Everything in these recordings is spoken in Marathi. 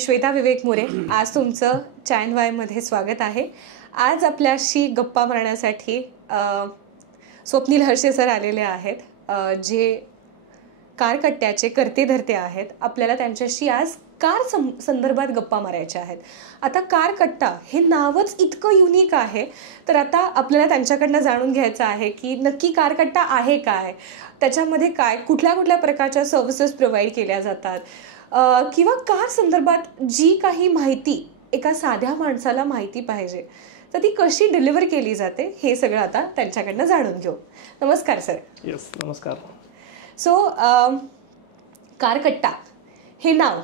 श्वेता विवेक मोरे. आज तुमचं चॅन वायमध्ये स्वागत आहे. आज आपल्याशी गप्पा मारण्यासाठी स्वप्नील हर्षे सर आलेले आहेत, जे कारकट्ट्याचे करते धरते आहेत. आपल्याला त्यांच्याशी आज कार संदर्भात गप्पा मारायच्या आहेत. आता कारकट्टा हे नावच इतकं युनिक आहे, तर आता आपल्याला त्यांच्याकडनं जाणून घ्यायचं आहे की नक्की कारकट्टा आहे काय, त्याच्यामध्ये काय कुठल्या कुठल्या प्रकारच्या सर्व्हिसेस प्रोव्हाइड केल्या जातात, किंवा कार संदर्भात जी काही माहिती एका साध्या माणसाला माहिती पाहिजे तर ती कशी डिलिव्हर केली जाते, हे सगळं आता त्यांच्याकडनं जाणून घेऊ. नमस्कार सर. येस, नमस्कार. सो कारकट्टा हे नाव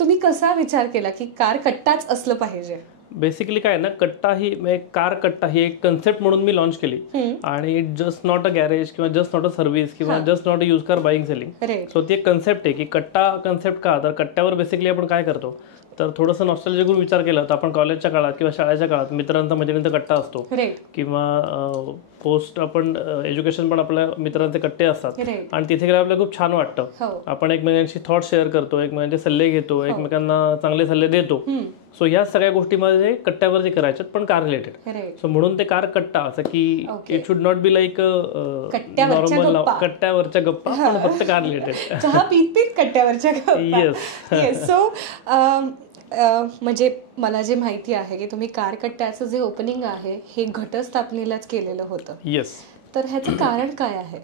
तुम्ही कसा विचार केला की कारकट्टाच असलं पाहिजे? बेसिकली काय ना, कट्टा ही कार कट्टा ही एक कन्सेप्ट म्हणून मी लॉन्च केली. आणि जस्ट नॉट अ गॅरेज किंवा जस्ट नॉट अ सर्व्हिस किंवा just not a use car buying selling. So ती एक कन्सेप्ट आहे की कट्टा कन्सेप्ट का, तर कट्ट्यावर बेसिकली आपण काय करतो, तर थोडंसं नॉस्टॅल्जिया करून विचार केला तर आपण कॉलेजच्या काळात किंवा शाळेच्या काळात मित्रांचा मैत्रिणींचा कट्टा असतो, किंवा पोस्ट आपण एज्युकेशन पण आपल्या मित्रांचे कट्टे असतात, आणि तिथे गेल्यावर आपल्याला खूप छान वाटतं. आपण एकमेकांशी थॉट शेअर करतो, एकमेकांचे सल्ले घेतो, एकमेकांना चांगले सल्ले देतो. सो ह्या सगळ्या गोष्टीमध्ये कट्ट्यावर जे करायच्यात पण कार रिलेटेड. सो म्हणून ते कार कट्टा, असं की it should not be like normal कट्ट्यावरच्या गप्पा, पण फक्त कार रिलेटेड. चहा पीत पीत कट्ट्यावरच्या गप्पा. येस. सो म्हणजे मला जे माहिती आहे की तुम्ही कारकट्ट्याचं जे ओपनिंग आहे हे घटस्थापनेलाच केलेलं होतं. येस. तर ह्याचं कारण काय आहे?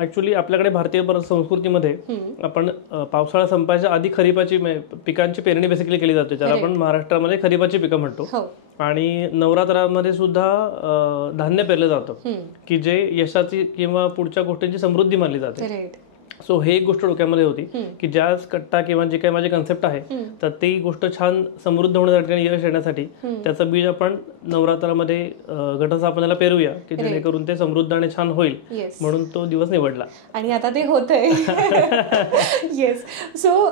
ऍक्च्युली आपल्याकडे भारतीय संस्कृतीमध्ये आपण पावसाळा संपायच्या आधी खरीपाची पिकांची पेरणी बेसिकली केली जाते, ज्याला आपण महाराष्ट्रामध्ये खरीपाची पिकं म्हणतो. आणि नवरात्रामध्ये सुद्धा धान्य पेरलं जातं की जे यशाची किंवा पुढच्या गोष्टींची समृद्धी मानली जाते. सो हे एक गोष्ट डोक्यामध्ये होती की ज्या कट्टा किंवा जे काही माझे कन्सेप्ट आहे तर ती गोष्ट छान समृद्ध होण्यासाठी आणि यश येण्यासाठी त्याचं बीज आपण नवरात्रामध्ये घटस्थापनेला पेरूया की जेणेकरून ते समृद्ध आणि छान होईल, म्हणून तो दिवस निवडला. आणि आता ते होतंय. येस. सो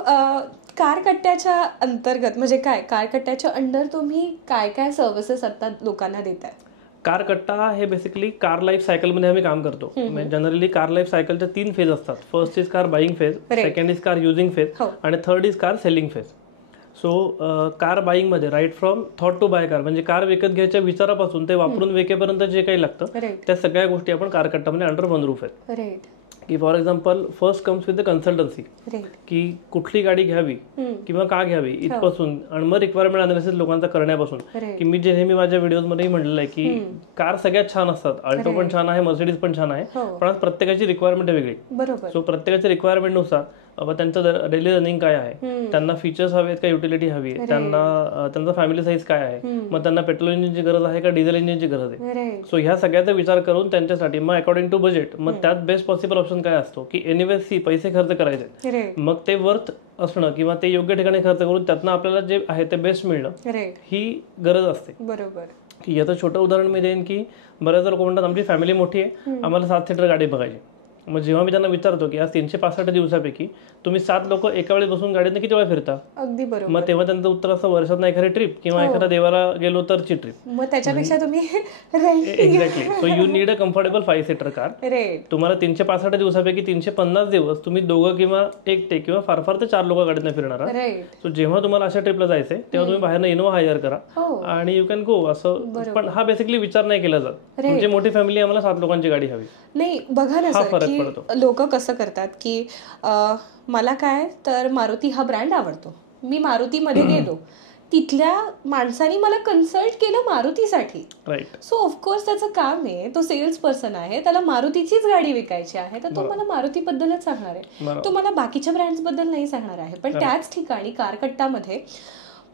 कारकट्ट्याच्या अंतर्गत म्हणजे काय, कारकट्ट्याच्या अंडर तुम्ही काय काय सर्व्हिसेस आता लोकांना देताय? कार कट्टा हे बेसिकली कार लाईफ सायकलमध्ये आम्ही काम करतो. जनरली कार लाईफ सायकलच्या 3 फेज असतात. First is car buying phase, second is car using phase, आणि third is car selling phase. So car buying मध्ये right from thought to buy car, म्हणजे कार विकत घ्यायच्या विचारापासून ते वापरून विकेपर्यंत जे काही लागतं त्या सगळ्या गोष्टी आपण कार कट्टामध्ये अंडर वन रूफ आहेत. की for example first comes with the consultancy, की कुठली गाडी घ्यावी किंवा का घ्यावी इथपासून, आणि मग रिक्वायरमेंट अनालिसिस लोकांचा करण्यापासून. की मी जे नेहमी माझ्या व्हिडिओमध्ये म्हटलेलं आहे की कार सगळ्यात छान असतात, अल्टो पण छान आहे, मर्सिडीज पण छान आहे, पण आज प्रत्येकाची रिक्वायरमेंट वेगळी. सो प्रत्येकाच्या रिक्वायरमेंटनुसार त्यांचं डेली रनिंग काय आहे, त्यांना फीचर्स हवेत का युटिलिटी हवी आहे, त्यांचा फॅमिली साईज काय आहे, मग त्यांना पेट्रोल इंजिनची गरज आहे का डिझेल इंजिनची गरज आहे. सो ह्या सगळ्याचा विचार करून त्यांच्यासाठी मग अकॉर्डिंग टू बजेट मग त्यात बेस्ट पॉसिबल ऑप्शन काय असतो की एनिवेज पैसे खर्च करायचे, मग ते वर्थ असणं किंवा ते योग्य ठिकाणी खर्च करून त्यातनं आपल्याला जे आहे ते बेस्ट मिळणं ही गरज असते. बरोबर. की याचं छोटं उदाहरण मी देईन की बऱ्याच लोक म्हणतात आमची फॅमिली मोठी आहे, आम्हाला 7 सीटर गाडी बघायची. मग जेव्हा मी त्यांना विचारतो की आज 365 दिवसापैकी तुम्ही 7 लोक एका वेळी बसून गाडीने किती वेळा फिरता, अगदी बरोबर, मग तेव्हा त्यांचं उत्तर असं वर्षात एखादी ट्रिप किंवा एखाद्या देवाला गेलो तरची ट्रिप. मग त्याच्यापेक्षा तुम्ही exactly. So you need a comfortable 5 seater car. तुम्हाला 365 दिवसापैकी 350 दिवस तुम्ही दोघं किंवा एकटे किंवा फार फार ते 4 लोक गाडीने फिरणार. सो जेव्हा तुम्हाला अशा ट्रिपला जायचंय तेव्हा तुम्ही बाहेरनं इनोवा हायर करा आणि यू कॅन गो असं. पण हा बेसिकली विचार नाही केला जात, म्हणजे मोठी फॅमिली आम्हाला 7 लोकांची गाडी हवी. नाही, बघा ना सर, लोक कसं करतात की मला काय तर मारुती हा ब्रँड आवडतो, मी मारुतीमध्ये गेलो, तिथल्या माणसानी मला कन्सल्ट केलं मारुतीसाठी. सो ऑफकोर्स त्याचं काम आहे, तो सेल्स पर्सन आहे, त्याला मारुतीचीच गाडी विकायची आहे, तर तो मला मारुतीबद्दलच सांगणार आहे, तो मला बाकीच्या ब्रँड्स बद्दल नाही सांगणार आहे. पण त्याच ठिकाणी कारकट्टामध्ये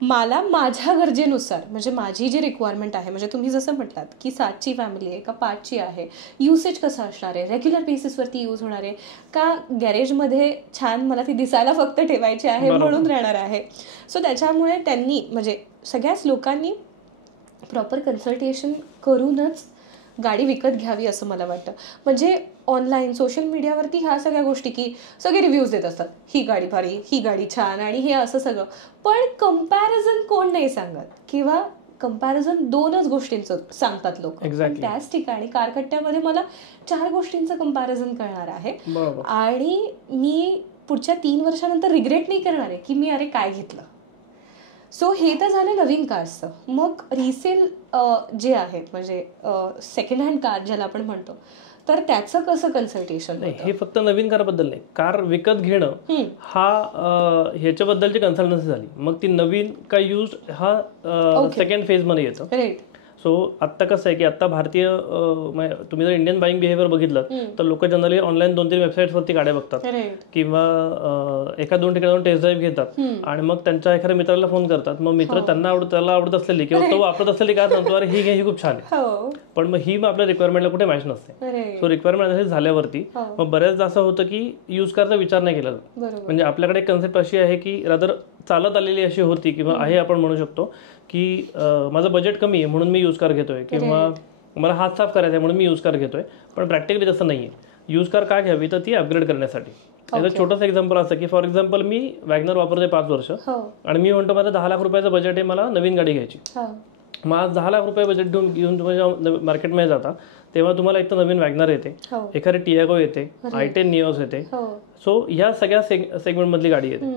मला माझ्या गरजेनुसार, म्हणजे माझी जी रिक्वायरमेंट आहे, म्हणजे तुम्ही जसं म्हटलात की 7ची फॅमिली आहे का 5ची आहे, युसेज कसं असणार आहे, रेग्युलर बेसिसवरती यूज होणार आहे का गॅरेजमध्ये छान मला ती दिसायला फक्त ठेवायची आहे म्हणून राहणार आहे. सो त्याच्यामुळे त्यांनी म्हणजे सगळ्याच लोकांनी प्रॉपर कन्सल्टेशन करूनच गाडी विकत घ्यावी असं मला वाटतं. म्हणजे ऑनलाईन सोशल मीडियावरती ह्या सगळ्या गोष्टी की सगळे रिव्ह्यूज देत असतात, ही गाडी भारी, ही गाडी छान आणि हे असं सगळं, पण कंपॅरिझन कोण नाही सांगत, किंवा कंपॅरिझन 2च गोष्टींचं सांगतात लोक. त्याच ठिकाणी कारकट्ट्यामध्ये मला 4 गोष्टींचं कंपॅरिझन करणार आहे आणि मी पुढच्या 3 वर्षानंतर रिग्रेट नाही करणार आहे की मी अरे काय घेतलं. सो हे तर झालं नवीन कार्सचं. मग रिसेल जे आहे म्हणजे सेकंड हँड कार ज्याला आपण म्हणतो, तर त्याचं कसं कन्सल्टेशन? हे फक्त नवीन कारबद्दल नाही, कार विकत घेणं हा ह्याच्याबद्दलची कन्सल्टन्सी झाली. मग ती नवीन का यूज हा सेकंड फेज मध्ये येतं. राईट. सो आत्ता कसं आहे की आत्ता भारतीय तुम्ही जर इंडियन बाईंग बिहेवियर बघितलं तर लोक जनरली ऑनलाईन 2-3 वेबसाईट्सवरती गाड्या बघतात किंवा 1-2 ठिकाणी टेस्ट ड्राईव्ह घेतात आणि मग त्यांच्या एखाद्या मित्राला फोन करतात. मग मित्र त्याला आवडत असलेली किंवा तो वापरत असलेली कार सांगतो अरे ही घे, ही खूप छान आहे. पण मग ही आपल्या रिक्वायरमेंटला कुठे मॅच नसते. सो रिक्वायरमेंट झाल्यावरती मग बऱ्याचदा असं होतं की यूज कारचा विचार नाही केला जात. म्हणजे आपल्याकडे एक कन्सेप्ट अशी आहे की रादर चालत आलेली अशी होती किंवा आहे आपण म्हणू शकतो की माझं बजेट कमी आहे म्हणून मी यूज कार घेतोय किंवा मला हात साफ करायचा आहे म्हणून मी यूज कार घेतोय. पण प्रॅक्टिकली तसं नाहीये. यूज कार का घ्यावी तर ती अपग्रेड करण्यासाठी. याचं छोटंसं एक्झाम्पल असं की फॉर एक्झाम्पल मी वॅगनर वापरते 5 वर्ष आणि मी म्हणतो माझं 10 लाख रुपयाचं बजेट आहे, मला नवीन गाडी घ्यायची. मग आज 10 लाख रुपये बजेट घेऊन तुम्ही मार्केटमध्ये जाता तेव्हा तुम्हाला एक तर नवीन वॅगनर येते, एखादी टियागो येते, i10 निओस येते. सो ह्या सगळ्या सेगमेंट मधली गाडी येते.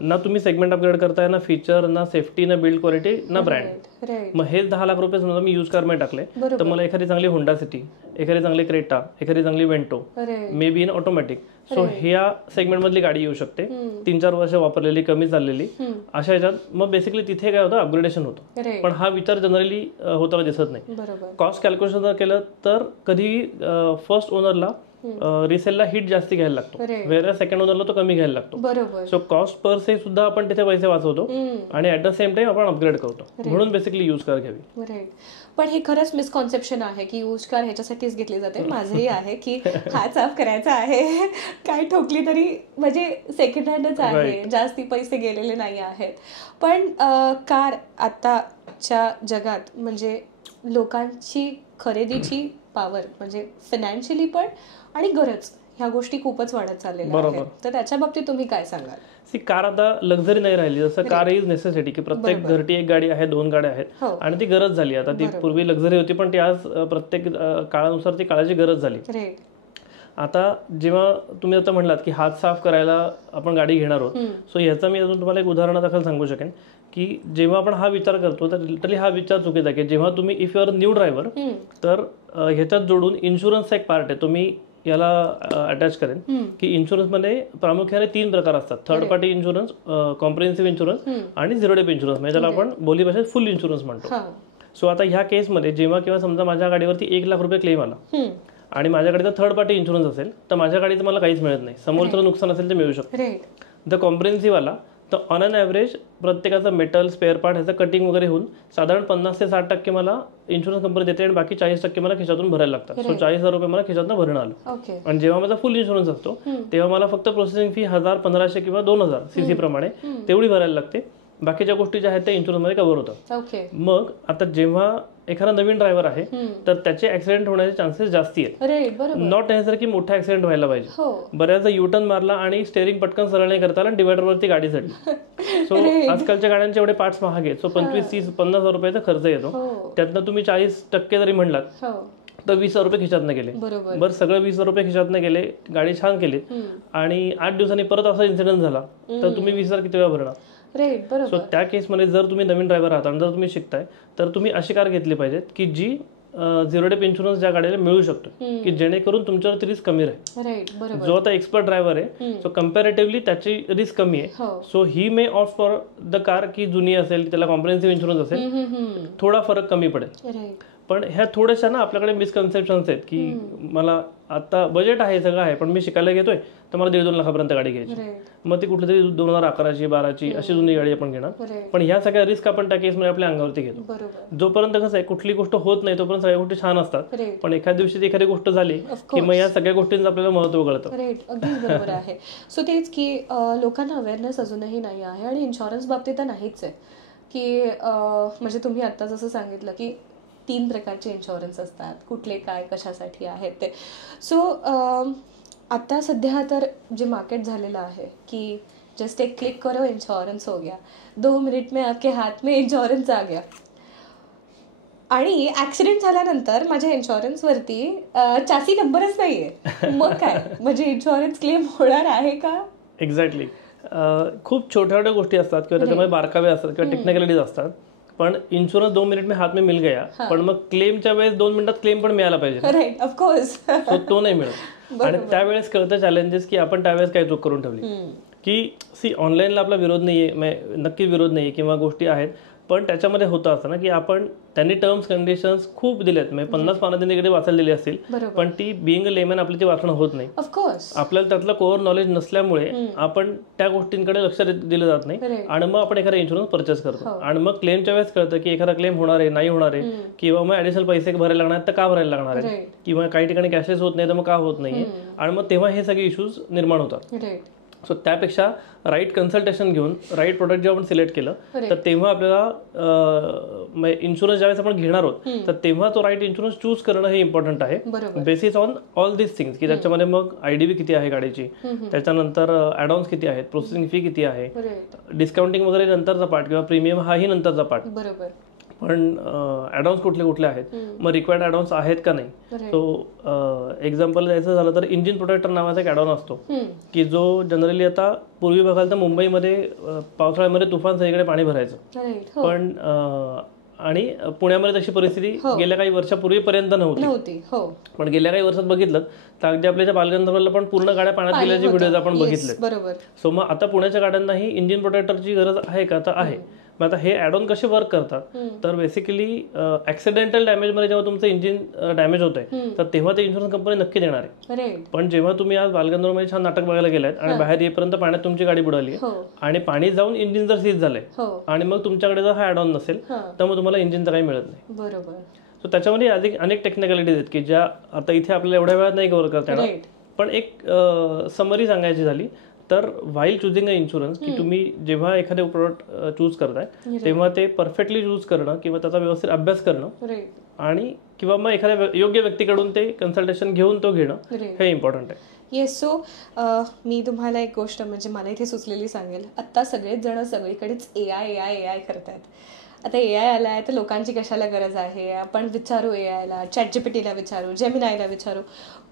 ना तुम्ही सेगमेंट अपग्रेड करताय, ना फीचर, ना सेफ्टी, ना बिल्ड क्वालिटी, ना ब्रँड. मग हेच 10 लाख रुपये समजा मी यूज कारमध्ये टाकले तर मला एखादी चांगली होंडा सिटी, एखादी चांगली क्रेटा, एखादी चांगली Vento, may be in automatic. So ह्या सेगमेंट मधली गाडी येऊ शकते, 3-4 वर्ष वापरलेली, कमी चाललेली, अशा ह्याच्यात. मग बेसिकली तिथे काय होतं, अपग्रेडेशन होतं. पण हा विचार जनरली होताना दिसत नाही. कॉस्ट कॅल्क्युलेशन जर केलं तर कधी फर्स्ट ओनरला रिसेलला हिट जास्ती घ्यायला लागतो, वेगळ्या सेकंड ओनरला तो कमी घ्यायला लागतो. सो कॉस्ट पर से सुद्धा आपण तिथे पैसे वाचवतो आणि ऍट द सेम टाइम आपण अपग्रेड करतो. म्हणून बेसिकली यूज कार घ्यावी. पण हे खरंच मिसकॉन्सेप्शन आहे की यूज कार ह्याच्यासाठीच घेतली जाते. माझंही आहे की हात साफ करायचा आहे, काय ठोकली तरी म्हणजे सेकंड हँडच आहे, जास्ती पैसे गेलेले नाही आहेत. पण कार आताच्या जगात म्हणजे लोकांची खरेदीची पॉवर म्हणजे फायनान्शियली पण आणि गरज ह्या गोष्टी खूपच वाढत चाललेल्या आहेत. तर त्याच्या बाबतीत तुम्ही काय सांगाल? कार आता लक्झरी नाही राहिली. जसं कार इज नेसेसिटी की प्रत्येक घरटी एक गाडी आहे, 2 गाड्या आहेत आणि ती गरज झाली. आता ती पूर्वी लक्झरी होती पण ती आज प्रत्येक काळानुसार ती काळाची गरज झाली. आता जेव्हा तुम्ही आता म्हणलात की हात साफ करायला आपण गाडी घेणार आहोत, सो ह्याचं मी अजून तुम्हाला एक उदाहरणादाखल सांगू शकेन की जेव्हा आपण हा विचार करतो तर लिटरली हा विचार चुकीचा आहे की जेव्हा तुम्ही if you are new driver तर ह्याच्यात जोडून इन्शुरन्सचा एक पार्ट आहे, तो मी याला अटॅच करेन की इन्शुरन्समध्ये प्रामुख्याने 3 प्रकार असतात. Third party insurance, comprehensive insurance आणि झिरो डेप इन्शुरन्स, म्हणजे त्याला आपण बोली भाषेत फुल इन्शुरन्स म्हणतो. सो आता ह्या केसमध्ये जेव्हा किंवा समजा माझ्या गाडीवरती 1 लाख रुपये क्लेम आला आणि माझ्याकडे जर थर्ड पार्टी इन्शुरन्स असेल तर माझ्या गाडीचं मला काहीच मिळत नाही, समोरचं नुकसान असेल ते मिळू शकतं. द कॉम्प्रिहेन्सिव्ह आला तर ऑन अन ॲव्हरेज प्रत्येकाचं मेटल, स्पेअर पार्ट ह्याचं कटिंग वगैरे होऊन साधारण 50 ते 60% मला इन्शुरन्स कंपनी देते आणि बाकी 40% मला खिशातून भरायला लागतात. सो 40,000 रुपये मला खिशातून भरणं आलं. आणि जेव्हा माझा फुल इन्शुरन्स असतो तेव्हा मला फक्त प्रोसेसिंग फी 1000, 1500 किंवा 2000 सीसी प्रमाणे तेवढी भरायला लागते. बाकीच्या गोष्टी ज्या आहेत त्या इन्शुरन्समध्ये कव्हर होतात. मग आता जेव्हा एखादा नवीन ड्रायव्हर आहे तर त्याचे ऍक्सिडेंट होण्याचे चान्सेस जास्ती आहेत. नॉट नेसेसरी की मोठा ऍक्सिडेंट व्हायला पाहिजे. बऱ्याचदा युटर्न मारला आणि स्टेअरिंग पटकन सरळ नाही करता आला, डिवायडरवरती गाडी चढली. सो आजकालच्या गाड्यांचे एवढे पार्ट्स महाग आहेत. सो 25-30-50,000 रुपयाचा खर्च येतो. त्यातनं तुम्ही 40% जरी म्हणलात तर 20,000 रुपये खिशातनं गेले. बरं, सगळं 20,000 रुपये खिशातनं गेले, गाडी छान केली आणि 8 दिवसांनी परत असा इन्सिडेंट झाला तर तुम्ही 20,000 किती वेळा भरणार? सो त्या केसमध्ये जर तुम्ही नवीन ड्रायव्हर आहात आणि जर तुम्ही शिकताय तर तुम्ही अशी कार घेतली पाहिजे की जी झिरो डेप इन्शुरन्स ज्या गाडीला मिळू शकतो की जेणेकरून तुमच्यावरती रिस्क कमी राहील. जो आता एक्सपर्ट ड्रायव्हर आहे सो कम्पॅरेटिव्हली त्याची रिस्क कमी आहे. So he may opt for the car की जुनी असेल, त्याला कॉम्प्रिहेन्सिव्ह इन्शुरन्स असेल, थोडा फरक कमी पडेल. पण ह्या थोड्याशा ना आपल्याकडे मिसकन्सेप्शन्स आहेत की मला आता बजेट आहे, सगळं आहे, पण मी शिकायला घेतोय तर मला 1.5-2 लाखापर्यंत गाडी घ्यायची. मग ती कुठली तरी 2011ची 12ची अशी जुनी गाडी आपण घेणार. पण ह्या सगळ्या रिस्क आपण त्या केसमध्ये आपल्या अंगावरती घेतो. जोपर्यंत कसं आहे कुठली गोष्ट होत नाही तोपर्यंत सगळ्या गोष्टी छान असतात. पण एखाद्या दिवशी एखादी गोष्ट झाली की मग या सगळ्या गोष्टींचं आपल्याला महत्व कळतं. अगदीच बरोबर आहे. सो तेच की लोकांना अवेअरनेस अजूनही नाही आहे आणि इन्शुरन्स बाबतीत तर नाहीच आहे की म्हणजे तुम्ही आता जसं सांगितलं की 3 प्रकारचे इन्शुरन्स असतात, कुठले काय कशासाठी आहेत ते. सो आता सध्या तर जे मार्केट झालेलं आहे की जस्ट एक क्लिक करो इंश्योरेंस हो गया, 2 मिनिट में आपके हाथ में इंश्योरेंस आ गया. आणि ऍक्सिडेंट झाल्यानंतर माझ्या इन्शुरन्सवरती चासी नंबरच नाहीये. मग काय म्हणजे इन्शुरन्स क्लेम होणार आहे का एक्झॅक्टली. खूप छोट्या छोट्या गोष्टी असतात किंवा त्याच्यामध्ये बारकावे असतात किंवा टेक्निकॅलिटीज असतात. पण इन्शुरन्स 2 मिनिट में हात में मिल गया, पण मग क्लेमच्या वेळेस 2 मिनिटात क्लेम पण मिळायला पाहिजे, सो तो नाही मिळत. आणि त्यावेळेस कळतं चॅलेंजेस की आपण त्यावेळेस काय चूक करून ठेवली. की ऑनलाईनला आपला विरोध नाहीये, नक्की विरोध नाहीये किंवा गोष्टी आहेत, पण त्याच्यामध्ये होतं असं ना की आपण त्यांनी टर्म्स कंडिशन्स खूप दिलेत, म्हणजे 50 पानं त्यांनी वाचायला दिली असतील, पण ती बिईंग अ लेमन आपली ती वाचणं होत नाही. आपल्याला त्यातलं कोअर नॉलेज नसल्यामुळे आपण त्या गोष्टींकडे लक्ष दिलं जात नाही आणि मग आपण एखादा इन्शुरन्स परचेस करतो आणि मग क्लेमच्या वेळेस कळतं की एखादा क्लेम होणार आहे, नाही होणार आहे, किंवा मग ऍडिशनल पैसे भरायला लागणार तर का भरायला लागणार आहे, किंवा काही ठिकाणी कॅशलेस होत नाही तर मग का होत नाहीये, आणि मग तेव्हा हे सगळे इश्यूज निर्माण होतात. सो त्यापेक्षा राईट कन्सल्टेशन घेऊन राईट प्रोडक्ट जेव्हा आपण सिलेक्ट केलं तर तेव्हा आपल्याला इन्शुरन्स ज्यावेळेस आपण घेणार आहोत तर तेव्हा तो राईट इन्शुरन्स चूज करणं हे इम्पॉर्टंट आहे, basis on all this things, की त्याच्यामध्ये मग आयडीबी किती आहे गाडीची, त्याच्यानंतर ॲडॉन्स किती आहेत, प्रोसेसिंग फी किती आहे, डिस्काउंटिंग वगैरे नंतरचा पार्ट किंवा प्रीमियम हाही नंतरचा पार्ट, पण ॲडॉन्स कुठले कुठले आहेत, मग रिक्वायर्ड ॲडॉन्स आहेत का नाही. सो एक्झाम्पल द्यायचं झालं तर इंजिन प्रोटेक्टर नावाचा एक ॲडॉन असतो की जो जनरली आता पूर्वी बघाल तर मुंबईमध्ये पावसाळ्यामध्ये तुफान सगळीकडे पाणी भरायचं, पण आणि पुण्यामध्ये तशी परिस्थिती गेल्या काही वर्षापूर्वीपर्यंत नव्हती, पण गेल्या काही वर्षात बघितलं तर अगदी आपल्या बालगंधर्वला पण पूर्ण गाड्या पाण्यात गेल्याचे व्हिडिओज आपण बघितले. सो मग आता पुण्याच्या गाड्यांनाही इंजिन प्रोटेक्टरची गरज आहे का, तर आहे. मग आता हे ॲड ऑन कसे वर्क करतात तर बेसिकली ऍक्सिडेंटल डॅमेजमध्ये जेव्हा तुमचं इंजिन डॅमेज होत आहे तर तेव्हा ते इन्शुरन्स कंपनी नक्की देणार आहे, पण जेव्हा तुम्ही आज बालगंधर्वमध्ये छान नाटक बघायला गेलात आणि बाहेर येईपर्यंत पाण्यात तुमची गाडी बुडाली आणि पाणी जाऊन इंजिन जर सीज झालंय आणि मग तुमच्याकडे जर हा ॲड ऑन नसेल तर मग तुम्हाला इंजिनचं काही मिळत नाही. बरोबर. सो त्याच्यामध्ये अनेक टेक्निकॅलिटीज आहेत की ज्या आता इथे आपल्याला एवढ्या वेळात नाही कव्हर करता येणार, पण एक समरी सांगायची झाली तर व्हाईल चुझिंग अ इन्शुरन्स, की तुम्ही जेव्हा एखादे प्रोडक्ट चूज करताय तेव्हा ते परफेक्टली चूज करणं किंवा त्याचा व्यवस्थित अभ्यास करणं आणि किंवा मग एखाद्या योग्य व्यक्तीकडून ते कन्सल्टेशन घेऊन तो घेणं हे इम्पॉर्टंट आहे. येस. सो मी तुम्हाला एक गोष्ट म्हणजे मला इथे सुचलेली सांगेल. आत्ता सगळेच जण सगळीकडेच AI करतायत. आता AI आला आहे तर लोकांची कशाला गरज आहे, आपण विचारू AIला, ChatGPTला विचारू, जेमिनायला विचारू,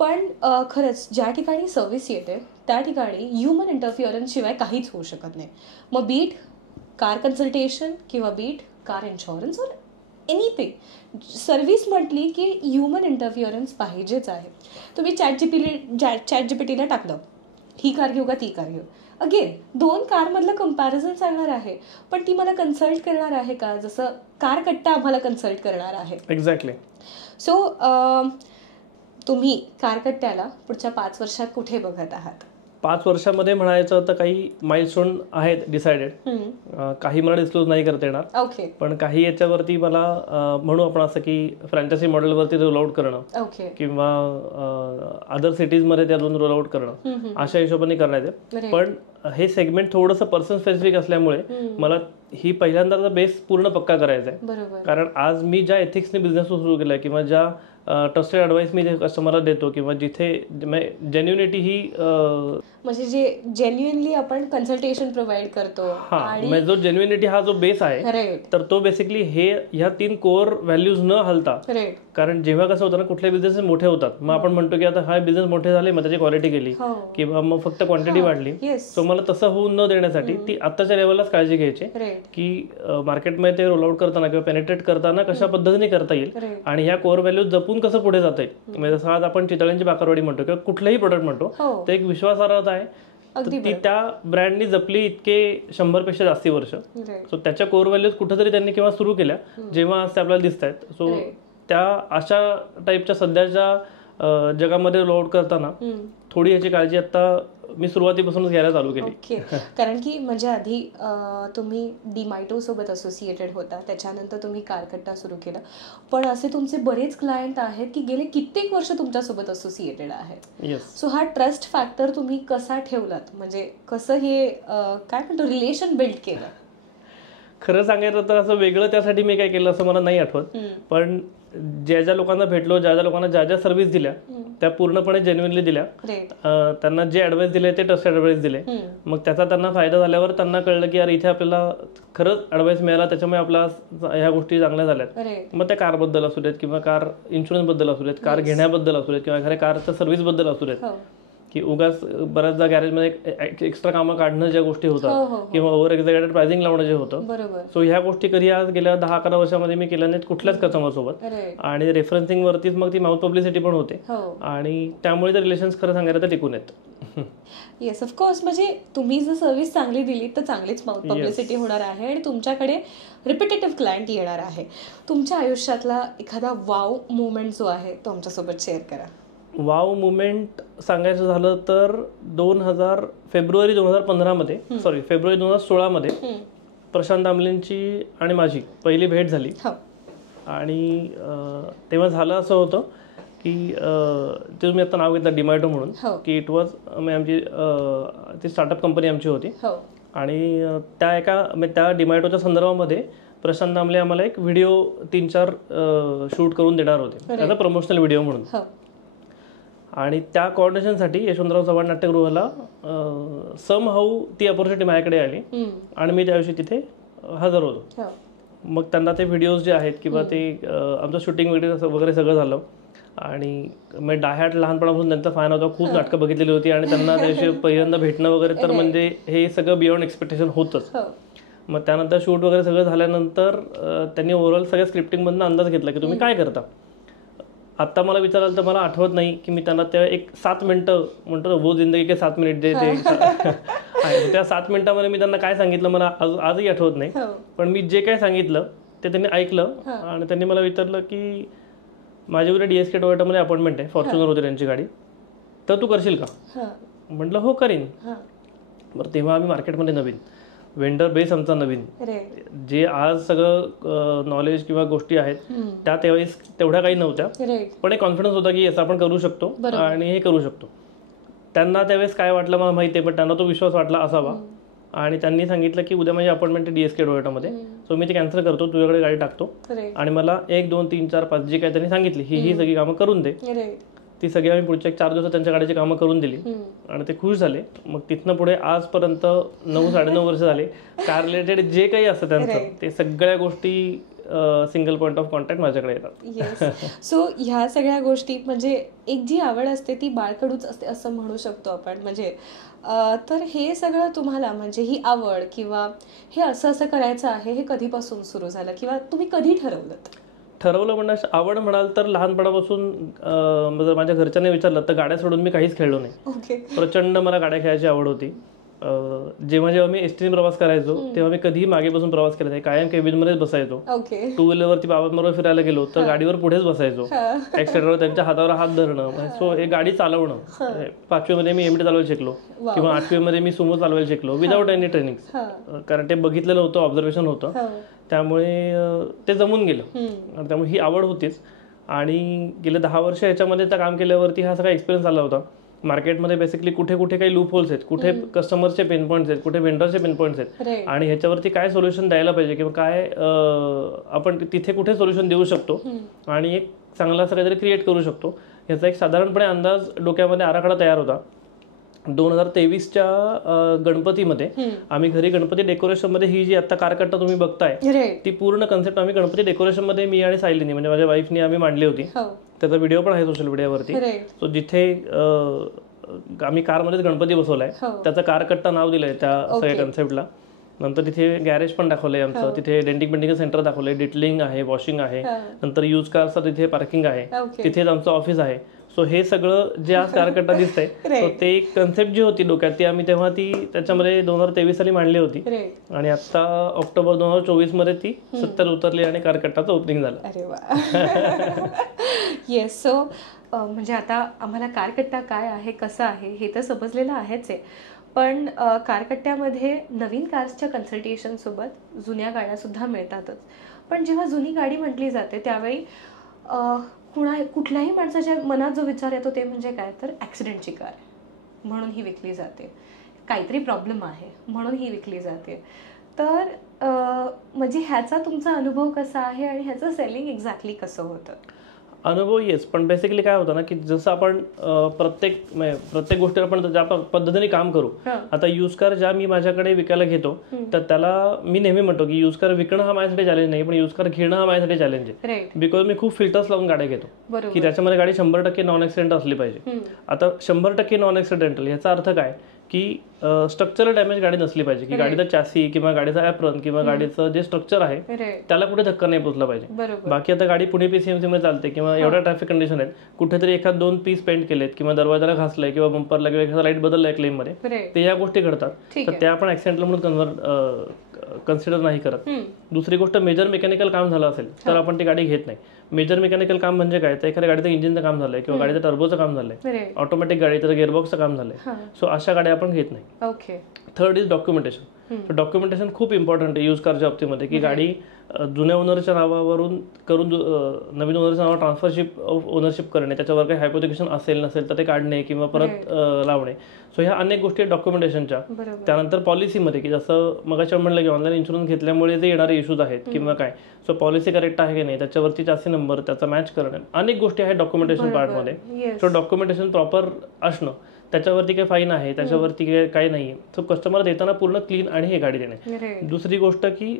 पण खरंच ज्या ठिकाणी सर्व्हिस येते त्या ठिकाणी ह्युमन इंटरफिअरन्स शिवाय काहीच होऊ शकत नाही. मग बीट कार कन्सल्टेशन किंवा बीट कार इन्शुरन्स और एनिथिंग, सर्व्हिस म्हटली की ह्युमन इंटरफिअरन्स पाहिजेच आहे. तुम्ही ChatGPTला टाकलं ही कार घेऊ का ती कार घेऊ, अगेन 2 कारमधलं कम्पॅरिझन सांगणार आहे, पण ती मला कन्सल्ट करणार आहे का, जसं कार कट्टा आम्हाला कन्सल्ट करणार आहे. एक्झॅक्टली. सो तुम्ही कारकट्ट्याला पुढच्या 5 वर्षात कुठे बघत आहात? 5 वर्षामध्ये म्हणायचं तर काही माइलस्टोन आहेत डिसाइडेड, काही मला डिस्क्लोज नाही करता येणार, पण काही याच्यावरती मला म्हणू आपण असं की फ्रँचायझी मॉडेलवरती रोल आउट करणं किंवा अदर सिटीजमध्ये त्यातून रोल आउट करणं अशा हिशोबाने करण्याचे. पण हे सेगमेंट थोडंसं पर्सन स्पेसिफिक असल्यामुळे मला ही पहिल्यांदा बेस पूर्ण पक्का करायचा आहे, कारण आज मी ज्या एथिक्सने बिझनेस सुरू केलाय किंवा ज्या ट्रस्टेड ॲडवाईस मी कस्टमरला देतो किंवा जिथे जेन्युनिटी ही म्हणजे जे जेन्युइनली आपण कन्सल्टेशन प्रोव्हाइड करतो, म्हणजे जो जेन्युइनिटी हा जो बेस आहे तर तो बेसिकली ह्या 3 कोअर व्हॅल्यूज न हलता, कारण जेव्हा कसं होतं ना कुठले बिझनेस मोठे होतात मग आपण म्हणतो की आता हा बिझनेस मोठे झाले मग त्याची क्वालिटी गेली किंवा मग फक्त क्वांटिटी वाढली. सो मला तसं होऊन न देण्यासाठी ती आत्ताच्या लेवललाच काळजी घ्यायची की मार्केटमध्ये ते रोल आउट करताना किंवा पेनिट्रेट करताना कशा पद्धतीने करता येईल आणि ह्या कोअर व्हॅल्यूज जपून कसं पुढे जाता येईल. म्हणजे जसं आज आपण चितळ्यांची बाकरवाडी म्हणतो किंवा कुठलंही प्रोडक्ट म्हणतो ते एक विश्वासार्हता आहे, ती त्या ब्रँडनी जपली इतके 100 पेक्षा जास्ती वर्ष. सो त्याच्या कोअर व्हॅल्यूज कुठेतरी त्यांनी केव्हा सुरू केल्या जेव्हा आज आपल्याला दिसत आहेत. सो त्या अशा टाईपच्या सध्याच्या जगामध्ये रोल आउट करताना थोडी याची काळजी आता मी सुरुवातीपासूनच घ्यायला चालू केली. कारण की म्हणजे आधी तुम्ही डिमायटो सोबत असोसिएटेड होता, त्याच्यानंतर तुम्ही कारकट्टा सुरू केला, पण असे तुमचे बरेच क्लायंट आहेत की गेले कित्येक वर्ष तुमच्यासोबत असोसिएटेड आहेत. सो हा ट्रस्ट फॅक्टर तुम्ही कसा ठेवलात, म्हणजे कसं हे काय म्हणतो रिलेशन बिल्ड केलं? खरं सांगायचं तर असं वेगळं त्यासाठी मी काय केलं असं मला नाही आठवत, पण ज्या लोकांना भेटलो, ज्या लोकांना ज्या सर्व्हिस दिल्या त्या पूर्णपणे जेन्युइनली दिल्या, त्यांना जे ऍडवाइस दिले ते ट्रस्टेड ऍडवाइस दिले. मग त्याचा त्यांना फायदा झाल्यावर त्यांना कळलं की यार इथे आपल्याला खरंच ऍडवाइस मिळाला, त्याच्यामुळे आपला ह्या गोष्टी चांगल्या झाल्यात. मग त्या कारबद्दल असू देत किंवा कार इन्शुरन्स बद्दल असू देत, कार घेण्याबद्दल असू देत किंवा एखाद्या कारच्या सर्व्हिस बद्दल असू देत, की उगाच बऱ्याचदा गॅरेजमध्ये एक्स्ट्रा कामं काढणं ज्या गोष्टी होतात किंवा ओव्हर एक्झॅगरेटेड प्राइसिंग लावणं जे होतं. सो ह्या गोष्टी कधी आज गेल्या 10-11 वर्षामध्ये मी केल्या नाहीत कुठल्याच कस्टमरसोबत. आणि रेफरन्सिंग वरतीच मग ती माउथ पब्लिसिटी पण होते आणि त्यामुळे ते रिलेशन्स खरं सांगायला तर टिकून आहेत. येस ऑफकोर्स, म्हणजे तुम्ही जर सर्व्हिस चांगली दिली तर चांगलीच माउथ पब्लिसिटी होणार आहे आणि तुमच्याकडे रिपिटेटिव्ह क्लायंट येणार आहे. तुमच्या आयुष्यातला एखादा वाव मुवमेंट जो आहे तो आमच्यासोबत शेअर करा. वाव मुवमेंट सांगायचं झालं तर फेब्रुवारी 2016 मध्ये प्रशांत दामलेंची आणि माझी पहिली भेट झाली. आणि तेव्हा झालं असं होतं की ते तुम्ही आता नाव घेतलं डिमॅटो म्हणून, की इट वॉज आमची ती स्टार्टअप कंपनी आमची होती. आणि त्या डिमॅटोच्या संदर्भामध्ये प्रशांत दामले आम्हाला एक व्हिडिओ 3-4 शूट करून देणार होते त्याचा प्रमोशनल व्हिडिओ म्हणून. आणि त्या कोऑर्डिनेशनसाठी यशवंतराव चव्हाण नाट्यगृहाला समहाऊ ती अपॉर्च्युनिटी माझ्याकडे आली आणि मी त्या दिवशी तिथे हजर होतो. मग त्यांना ते व्हिडिओज जे आहेत किंवा ते आमचं शूटिंग वगैरे सगळं झालं. आणि मी डायहार्ट लहानपणापासून त्यांचा फॅन होता, खूप नाटकं बघितलेली होती आणि त्यांना त्याविषयी पहिल्यांदा भेटणं वगैरे तर म्हणजे हे सगळं बियॉन्ड एक्सपेक्टेशन होतंच. मग त्यानंतर शूट वगैरे सगळं झाल्यानंतर त्यांनी ओव्हरऑल सगळ्या स्क्रिप्टिंगमधनं अंदाज घेतला की तुम्ही काय करता. आत्ता मला विचाराल तर मला आठवत नाही की मी त्यांना त्या एक 7 मिनिटं म्हणतो वो जिंदगी के 7 मिनिट जे ते त्या 7 मिनिटामध्ये मी त्यांना काय सांगितलं मला आजही आठवत नाही. पण मी जे काय सांगितलं ते त्यांनी ऐकलं आणि त्यांनी मला विचारलं की माझी उद्या DSK टोयोटामध्ये अपॉइंटमेंट आहे, फॉर्च्युनर होती त्यांची गाडी, तर तू करशील का. म्हटलं हो करीन. बरं तेव्हा आम्ही मार्केटमध्ये नवीन, वेंडर बेस आमचा नवीन, जे आज सगळं नॉलेज किंवा गोष्टी आहेत त्या त्यावेळेस तेवढ्या काही नव्हत्या, पण एक कॉन्फिडन्स होता की असं आपण करू शकतो आणि हे करू शकतो. त्यांना त्यावेळेस काय वाटलं मला माहिती आहे, पण त्यांना तो विश्वास वाटला असावा. आणि त्यांनी सांगितलं की उद्या माझी अपॉइंटमेंट आहे DSK टोयोटामध्ये, सो मी ती कॅन्सल करतो, तुझ्याकडे गाडी टाकतो आणि मला 1, 2, 3, 4, 5 जी काय त्यांनी सांगितली ही सगळी कामं करून दे. ती सगळी आम्ही पुढच्या 4 दिवसात त्यांच्या गाडीची कामं करून दिली आणि ते खुश झाले. मग तिथनं पुढे आजपर्यंत 9-9.5 वर्ष झाले कार रिलेटेड जे काही असतं त्यांचं ते सगळ्या गोष्टी सिंगल पॉईंट ऑफ कॉन्टॅक्ट माझ्याकडे येतात. सो ह्या सगळ्या गोष्टी म्हणजे एक जी आवड असते ती बाळकडूच असते असं म्हणू शकतो आपण. म्हणजे तर हे सगळं तुम्हाला म्हणजे ही आवड किंवा हे असं करायचं आहे हे कधीपासून सुरू झालं किंवा तुम्ही कधी ठरवलं म्हणणं आवड म्हणाल तर लहानपणापासून जर माझ्या घरच्यांनी विचारलं तर गाड्या सोडून मी काहीच खेळलो नाही. प्रचंड मला गाड्या खेळायची आवड होती. जेव्हा मी एसटीने प्रवास करायचो तेव्हा मी कधीही मागे बसून प्रवास केला नाही, कायम केबिनमध्येच बसायचो. 2 व्हीलरवरती बाबांबरोबर फिरायला गेलो तर गाडीवर पुढेच बसायचो, ॲक्सिलेटरवर त्यांच्या हातावर हात धरणं. सो हे गाडी चालवणं, 5वी मध्ये मी MT चालवायला शिकलो किंवा 8वी मध्ये मी सुमो चालवायला शिकलो विदाऊट एनी ट्रेनिंग, कारण ते बघितलेलं होतं, ऑब्झर्वेशन होतं, त्यामुळे ते जमून गेलं. त्यामुळे ही आवड होतीच. आणि गेले 10 वर्ष याच्यामध्ये त्या काम केल्यावरती हा सगळा एक्सपिरियन्स आला होता. मार्केटमध्ये बेसिकली कुठे कुठे काही लूप होल्स आहेत, कुठे कस्टमरचे पेन पॉईंट्स आहेत, कुठे वेंडरचे पेन पॉईंट्स आहेत आणि ह्याच्यावरती काय सोल्युशन द्यायला पाहिजे किंवा काय आपण तिथे कुठे सोल्युशन देऊ शकतो आणि एक चांगला असं काहीतरी क्रिएट करू शकतो याचा एक साधारणपणे अंदाज डोक्यामध्ये आराखडा तयार होता. 2023च्या गणपतीमध्ये आम्ही घरी गणपती डेकोरेशनमध्ये ही जी आता कारकट्टा तुम्ही बघताय ती पूर्ण कन्सेप्ट आम्ही गणपती डेकोरेशनमध्ये मी आणि सायलीनी म्हणजे माझ्या वाईफनी आम्ही मांडली होती. त्याचा व्हिडिओ पण आहे सोशल मीडियावरती. सो जिथे आम्ही कारमध्येच गणपती बसवलाय त्याचं कारकट्टा नाव दिलंय त्या सगळ्या कन्सेप्टला. नंतर तिथे गॅरेज पण दाखवलंय आमचं, तिथे डेंटिंग पेंटिंग सेंटर दाखवलंय, डिटेलिंग आहे, वॉशिंग आहे, नंतर यूज कारचं तिथे पार्किंग आहे, तिथेच आमचं ऑफिस आहे. सो हे सगळं जे आज कारकट्टा दिसतंय ते एक कन्सेप्ट जी होती डोक्यात ती आम्ही तेव्हा ती त्याच्यामध्ये 2023 साली मांडली होती आणि आता ऑक्टोबर 2024 मध्ये ती 70 उतरली आणि कारकट्टाचं ओपनिंग झालं. अरे वा. येस. सो म्हणजे आता आम्हाला कारकट्टा काय आहे, कसं आहे हे तर समजलेलं आहेच आहे, पण कारकट्ट्यामध्ये नवीन कार्सच्या कन्सल्टेशन सोबत जुन्या गाड्या सुद्धा मिळतातच. पण जेव्हा जुनी गाडी म्हटली जाते त्यावेळी कुठल्याही माणसाच्या मनात जो विचार येतो ते म्हणजे काय तर ॲक्सिडेंटची कार म्हणून ही विकली जाते, काहीतरी प्रॉब्लेम आहे म्हणून ही विकली जाते. तर म्हणजे ह्याचा तुमचा अनुभव कसा आहे आणि ह्याचं सेलिंग एक्झॅक्टली कसं होतं? अनुभव येस, पण बेसिकली काय होतं ना की जसं आपण प्रत्येक गोष्टीवर आपण ज्या पद्धतीने काम करू. आता यूज कार ज्या मी माझ्याकडे विकायला घेतो तर त्याला मी नेहमी म्हणतो की यूज कार विकणं हा माझ्यासाठी चॅलेंज नाही, पण यूज कार घेणं हा माझ्यासाठी चॅलेंज आहे. बिकॉज मी खूप फिल्टर्स लावून गाड्या घेतो की त्याच्यामध्ये गाडी 100% नॉन ॲक्सिडेंट असली पाहिजे. आता 100% नॉन ॲक्सिडेंटल याचा अर्थ काय की स्ट्रक्चरल डॅमेज गाडी नसली पाहिजे, की गाडीचा चॅसी किंवा गाडीचा ॲप्रन किंवा गाडीचं जे स्ट्रक्चर आहे त्याला कुठे धक्का नाही पोचला पाहिजे. बाकी आता गाडी पुणे PCMC मध्ये चालते किंवा एवढ्या ट्रॅफिक कंडिशन आहेत, कुठेतरी एखाद 2 पीस पेंट केलेत किंवा दरवाजाला घासलाय किंवा बंपरला किंवा एखादा लाईट बदललाय क्लेम मध्ये, ते या गोष्टी घडतात. तर त्या आपण ऍक्सिडेंटल म्हणून कन्सिडर नाही करत. दुसरी गोष्ट, मेजर मेकॅनिकल काम झालं असेल तर आपण ती गाडी घेत नाही. मेजर मेकॅनिकल काम म्हणजे काय, तर एखाद्या गाडीचं इंजिनचं काम झालंय किंवा गाडीचं टर्बोचं काम झालंय, ऑटोमॅटिक गाडीचं गिअरबॉक्सचं काम झालंय, सो अशा गाड्या आपण घेत नाही. Third is documentation. डॉक्युमेंटेशन खूप इम्पॉर्टंट आहे यूज कारच्या बाबतीमध्ये, की गाडी जुन्या ओनरच्या नावावरून करून नवीन ओनरच्या नावावर ट्रान्सफरशिप ऑफ ओनरशिप करणे, त्याच्यावर काही हायपोथिकेशन असेल नसेल तर ते काढणे किंवा परत लावणे. सो ह्या अनेक गोष्टी आहेत डॉक्युमेंटेशनच्या. त्यानंतर पॉलिसीमध्ये, की जसं मगाशी म्हणलं की ऑनलाईन इन्शुरन्स घेतल्यामुळे जे येणारे इश्यूज आहेत किंवा काय, सो पॉलिसी करेक्ट आहे की नाही, त्याच्यावरती चासी नंबर त्याचा मॅच करणे, अनेक गोष्टी आहेत डॉक्युमेंटेशन पार्टमध्ये. सो डॉक्युमेंटेशन प्रॉपर असणं, त्याच्यावरती काही फाईन आहे, त्याच्यावरती काही नाही, सो कस्टमर देताना पूर्ण क्लीन आणि हे गाडी देणे. दुसरी गोष्ट की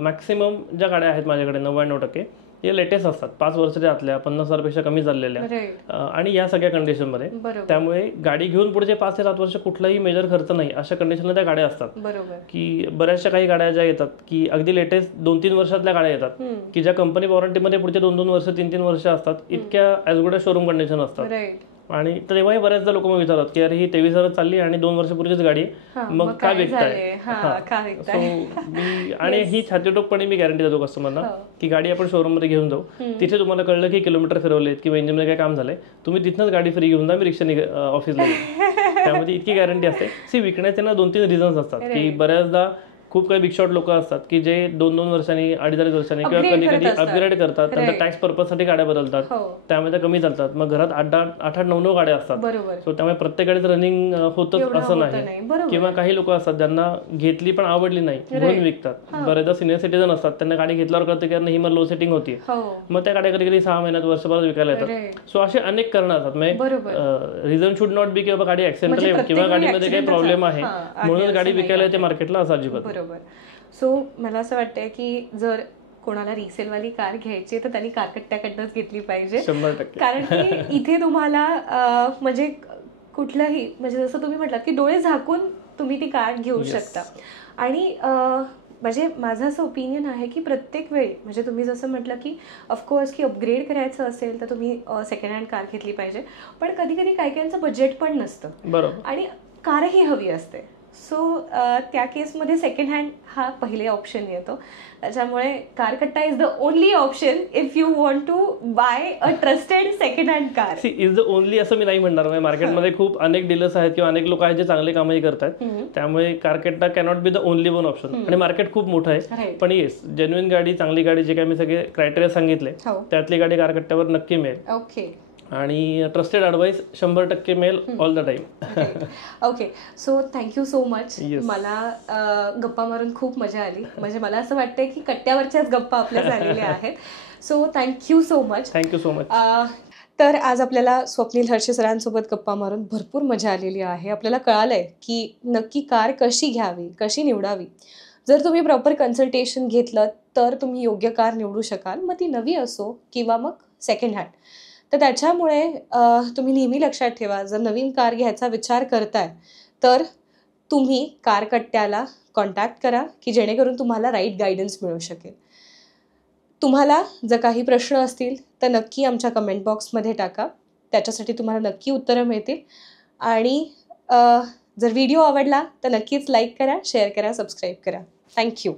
मॅक्सिमम ज्या गाड्या आहेत माझ्याकडे 99% या लेटेस्ट असतात, 5 वर्षाच्या आतल्या, 50,000पेक्षा कमी चाललेल्या आणि या सगळ्या कंडिशनमध्ये. त्यामुळे गाडी घेऊन पुढचे 5 ते 7 वर्ष कुठलाही मेजर खर्च नाही अशा कंडिशनला त्या गाड्या असतात. की बऱ्याचशा काही गाड्या ज्या येतात की अगदी लेटेस्ट 2-3 वर्षातल्या गाड्या येतात की ज्या कंपनी वॉरंटीमध्ये पुढचे 2-2 वर्ष 3-3 वर्ष असतात, इतक्या ॲज गुड शोरूम कंडिशन असतात. आणि तेव्हाही बऱ्याचदा लोक मग विचारतात की अरे ही 23,000 चालली आणि 2 वर्षापूर्वीच गाडी, मग काय विकताय. आणि ही छातीटोकपणे मी गॅरंटी देतो कस्टमरना की गाडी आपण शोरूम मध्ये घेऊन जाऊ, तिथे तुम्हाला कळलं की किलोमीटर फिरवलेत किंवा इंजिनमध्ये काय काम झालंय, तुम्ही तिथनंच गाडी फ्री घेऊन जा, मी रिक्षाने ऑफिसला. त्यामध्ये इतकी गॅरंटी असते. विकण्याचे ना 2-3 रिझन्स असतात की बऱ्याचदा खूप काही बिग शॉट लोक असतात की जे 2-2 वर्षांनी 2.5 वर्षांनी किंवा कधी कधी अपग्रेड करतात, त्यांच्या टॅक्स पर्पजसाठी गाड्या बदलतात, त्यामध्ये कमी चालतात, मग घरात 8-9 गाड्या असतात. सो त्यामुळे प्रत्येक गाडीचं रनिंग होतच असं नाही. किंवा काही लोक असतात ज्यांना घेतली पण आवडली नाही म्हणून विकतात. बरेचदा सिनियर सिटीजन असतात, त्यांना गाडी घेतल्यावर कळतं की ही मग लो सेटिंग होती, मग त्या गाड्या कधी कधी 6 महिन्यात वर्षभरात विकायला येतात. सो असे अनेक कारण असतात. रिझन शुड नॉट बी की बाबा गाडी ऍक्सिडेंटल आहे किंवा गाडीमध्ये काही प्रॉब्लेम आहे म्हणून गाडी विकायला येते मार्केटला, असं अजिबात. सो मला असं वाटतंय की जर कोणाला रिसेलवाली कार घ्यायची तर त्यांनी कारकट्ट्याकडनंच घेतली पाहिजे. 100%. कारण की इथे तुम्हाला म्हणजे कुठलंही, म्हणजे जसं तुम्ही म्हटलात की डोळे झाकून तुम्ही ती कार घेऊ शकता. आणि म्हणजे माझं असं ओपिनियन आहे की प्रत्येक वेळी, म्हणजे तुम्ही जसं म्हटलं की ऑफकोर्स की अपग्रेड करायचं असेल तर तुम्ही सेकंड हँड कार घेतली पाहिजे, पण कधी कधी काही काहींचं बजेट पण नसतं आणि कारही हवी असते. सो त्या केसमध्ये सेकंड हँड हा पहिले ऑप्शन येतो. त्याच्यामुळे Carkatta is the only option if you want to buy a trusted second hand car. Is the only असं मी नाही म्हणणार. मार्केटमध्ये खूप अनेक डीलर्स आहेत किंवा अनेक लोक आहेत जे चांगले कामही करतात, त्यामुळे Carkatta cannot be the only one option. आणि मार्केट खूप मोठं आहे, पण येस जेन्युइन गाडी, चांगली गाडी, जे काय मी सगळे क्रायटेरिया सांगितले त्यातली गाडी कारकट्ट्यावर नक्की मिळेल. ओके. आणि ट्रस्टेड ॲडवाइस 100% मिळेल all the time. Okay. So thank you so much. मला गप्पा मारून खूप मजा आली. म्हणजे मला असं वाटतंय की कट्ट्यावरच्याच गप्पा आपल्या झालेल्या आहेत. So thank you so much. Thank you so much. तर आज आपल्याला स्वप्नील हर्षे सरांसोबत गप्पा मारून भरपूर मजा आलेली आहे. आपल्याला कळालंय की नक्की कार कशी घ्यावी, कशी निवडावी. जर तुम्ही प्रॉपर कन्सल्टेशन घेतलं तर तुम्ही योग्य कार निवडू शकाल, मग ती नवी असो किंवा मग सेकंड हँड. तर त्याच्यामुळे तुम्ही नेहमी लक्षात ठेवा, जर नवीन कार घ्यायचा विचार करताय तर तुम्ही कारकट्ट्याला कॉन्टॅक्ट करा की जेणेकरून तुम्हाला राईट गायडन्स मिळू शकेल. तुम्हाला जर काही प्रश्न असतील तर नक्की आमच्या कमेंट बॉक्समध्ये टाका, त्याच्यासाठी तुम्हाला नक्की उत्तरं मिळतील. आणि जर व्हिडिओ आवडला तर नक्कीच लाईक करा, शेअर करा, सबस्क्राईब करा. थँक्यू.